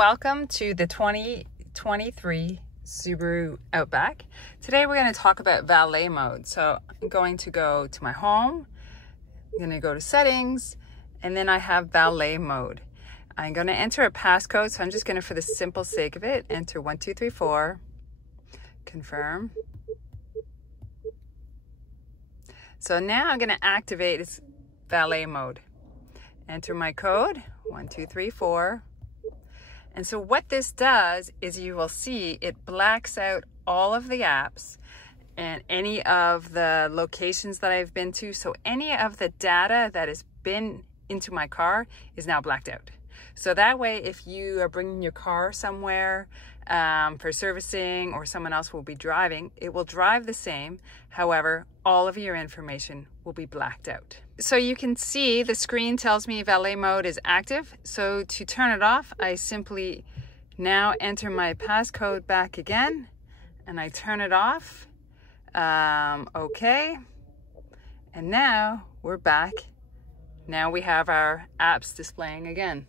welcome to the 2023 Subaru Outback. Today we're going to talk about valet mode. So I'm going to go to my home, I'm going to go to settings, and then I have valet mode. I'm going to enter a passcode, so I'm just going to, for the simple sake of it, enter 1234, confirm. So now I'm going to activate its valet mode. Enter my code, 1234. And so what this does is you will see it blacks out all of the apps and any of the locations that I've been to. So any of the data that has been into my car is now blacked out. So that way, if you are bringing your car somewhere for servicing or someone else will be driving, it will drive the same. However, all of your information will be blacked out. So you can see the screen tells me valet mode is active. So to turn it off, I simply now enter my passcode back again and I turn it off. Okay. And now we're back. Now we have our apps displaying again.